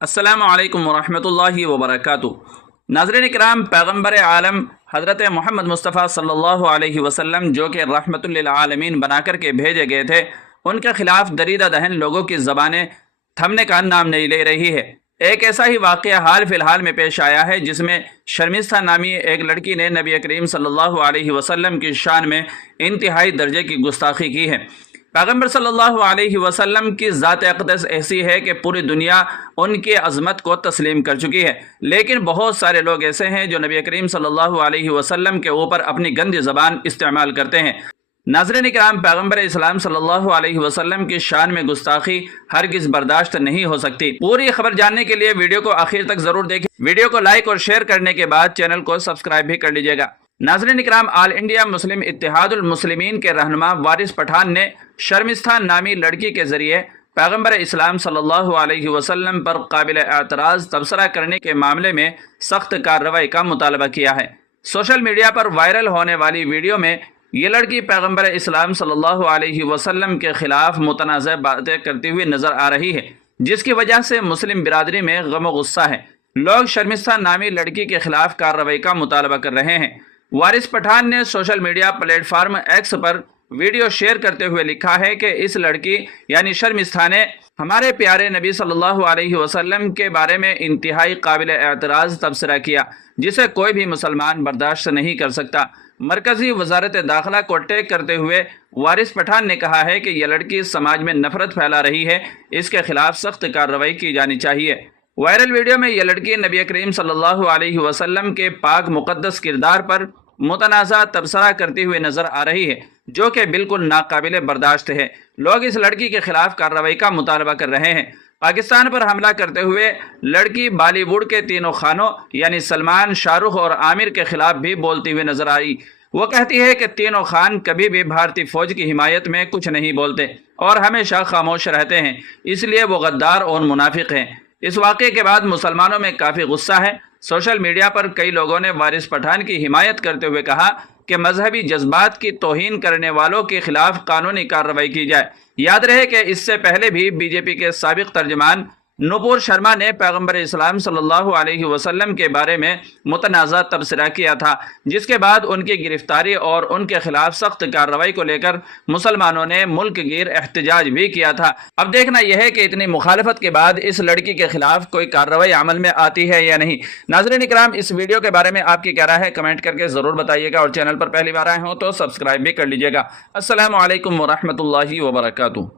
السلام علیکم ورحمۃ اللہ وبرکاتہ۔ ناظرین کرام، پیغمبر عالم حضرت محمد مصطفیٰ صلی اللہ علیہ وسلم جو کہ رحمت للعالمین بنا کر کے بھیجے گئے تھے، ان کے خلاف دریدہ دہن لوگوں کی زبانیں تھمنے کا نام نہیں لے رہی ہے۔ ایک ایسا ہی واقعہ حال فی الحال میں پیش آیا ہے جس میں شرمستہ نامی ایک لڑکی نے نبی کریم صلی اللہ علیہ وسلم کی شان میں انتہائی درجے کی گستاخی کی ہے۔ پیغمبر صلی اللہ علیہ وسلم کی ذات اقدس ایسی ہے کہ پوری دنیا ان کی عظمت کو تسلیم کر چکی ہے، لیکن بہت سارے لوگ ایسے ہیں جو نبی کریم صلی اللہ علیہ وسلم کے اوپر اپنی گندی زبان استعمال کرتے ہیں۔ ناظرین کرام، پیغمبر اسلام صلی اللہ علیہ وسلم کی شان میں گستاخی ہرگز برداشت نہیں ہو سکتی۔ پوری خبر جاننے کے لیے ویڈیو کو آخر تک ضرور دیکھیں۔ ویڈیو کو لائک اور شیئر کرنے کے بعد چینل کو سبسکرائب بھی کر لیجیے گا۔ ناظرین کرام، آل انڈیا مسلم اتحاد المسلمین کے رہنما وارث پٹھان نے شرمستہ نامی لڑکی کے ذریعے پیغمبر اسلام صلی اللہ علیہ وسلم پر قابل اعتراض تبصرہ کرنے کے معاملے میں سخت کارروائی کا مطالبہ کیا ہے۔ سوشل میڈیا پر وائرل ہونے والی ویڈیو میں یہ لڑکی پیغمبر اسلام صلی اللہ علیہ وسلم کے خلاف متنازع باتیں کرتی ہوئی نظر آ رہی ہے، جس کی وجہ سے مسلم برادری میں غم و غصہ ہے۔ لوگ شرمستہ نامی لڑکی کے خلاف کارروائی کا مطالبہ کر رہے ہیں۔ وارث پٹھان نے social media platform X پر ویڈیو شیئر کرتے ہوئے لکھا ہے کہ اس لڑکی یعنی شرمستہ نے ہمارے پیارے نبی صلی اللہ علیہ وسلم کے بارے میں انتہائی قابل اعتراض تبصرہ کیا، جسے کوئی بھی مسلمان برداشت نہیں کر سکتا۔ مرکزی وزارت داخلہ کو ٹیگ کرتے ہوئے وارث پٹھان نے کہا ہے کہ یہ لڑکی سماج میں نفرت پھیلا رہی ہے، اس کے خلاف سخت کارروائی کی جانی چاہیے۔ وائرل ویڈیو میں یہ لڑکی نبی کریم صلی اللہ علیہ وسلم کے پاک مقدس کردار پر متنازع تبصرہ کرتی ہوئی نظر آ رہی ہے، جو کہ بالکل ناقابل برداشت ہے۔ لوگ اس لڑکی کے خلاف کارروائی کا مطالبہ کر رہے ہیں۔ پاکستان پر حملہ کرتے ہوئے لڑکی بالی ووڈ کے تینوں خانوں یعنی سلمان، شاہ رخ اور عامر کے خلاف بھی بولتی ہوئی نظر آئی۔ وہ کہتی ہے کہ تینوں خان کبھی بھی بھارتی فوج کی حمایت میں کچھ نہیں بولتے اور ہمیشہ خاموش رہتے ہیں، اس لیے وہ غدار اور منافق ہیں۔ اس واقعے کے بعد مسلمانوں میں کافی غصہ ہے۔ سوشل میڈیا پر کئی لوگوں نے وارث پٹھان کی حمایت کرتے ہوئے کہا کہ مذہبی جذبات کی توہین کرنے والوں کے خلاف قانونی کارروائی کی جائے۔ یاد رہے کہ اس سے پہلے بھی بی جے پی کے سابق ترجمان نپور شرما نے پیغمبر اسلام صلی اللہ علیہ وسلم کے بارے میں متنازع تبصرہ کیا تھا، جس کے بعد ان کی گرفتاری اور ان کے خلاف سخت کارروائی کو لے کر مسلمانوں نے ملک گیر احتجاج بھی کیا تھا۔ اب دیکھنا یہ ہے کہ اتنی مخالفت کے بعد اس لڑکی کے خلاف کوئی کارروائی عمل میں آتی ہے یا نہیں۔ ناظرین کرام، اس ویڈیو کے بارے میں آپ کی کیا رائے ہے کمنٹ کر کے ضرور بتائیے گا، اور چینل پر پہلی بار آئے ہوں تو سبسکرائب بھی کر لیجیے گا۔ السلام علیکم ورحمۃ اللہ وبرکاتہ۔